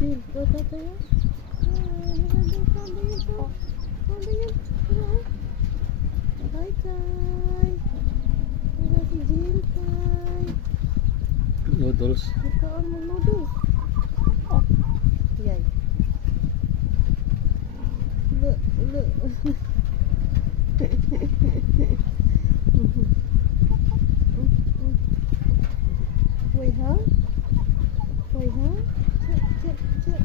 Jill, go tayo. Hi, Kai. Wala si Jill, Kai. Noodles. Magkaon mo noodles. Oh, yay. Look. Wait, huh? Cek.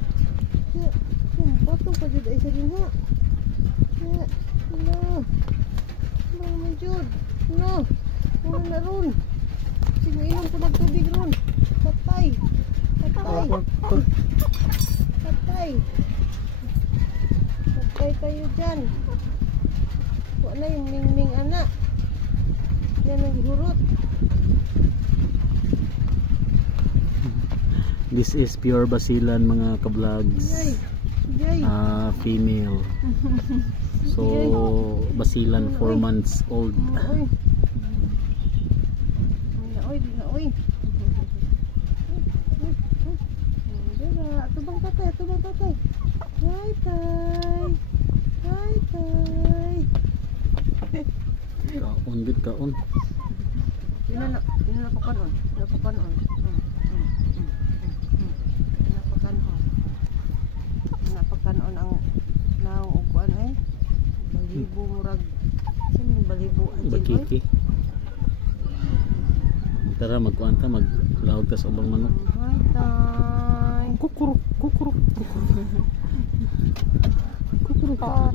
Potong pa jud ay sa dinha. Cek. No, manjud. No. Wala na ron. Siniinom ko ng tubig ron. Patay kayo dyan. Wala yung mingming anak. Yan ang hurot. This is pure basilan mga ka-vlogs. Female. So basilan 4 months old. Oy. Tubang tatay. Hi, tay. Kaon. Yun na pakanon. Napakan ang nauukuan ay balibo murag. Sino balibo ang Bakiki. Tara magkuan ka, maglawag ka sa ubang manok. Hi, tay. Kukuruk. Ah.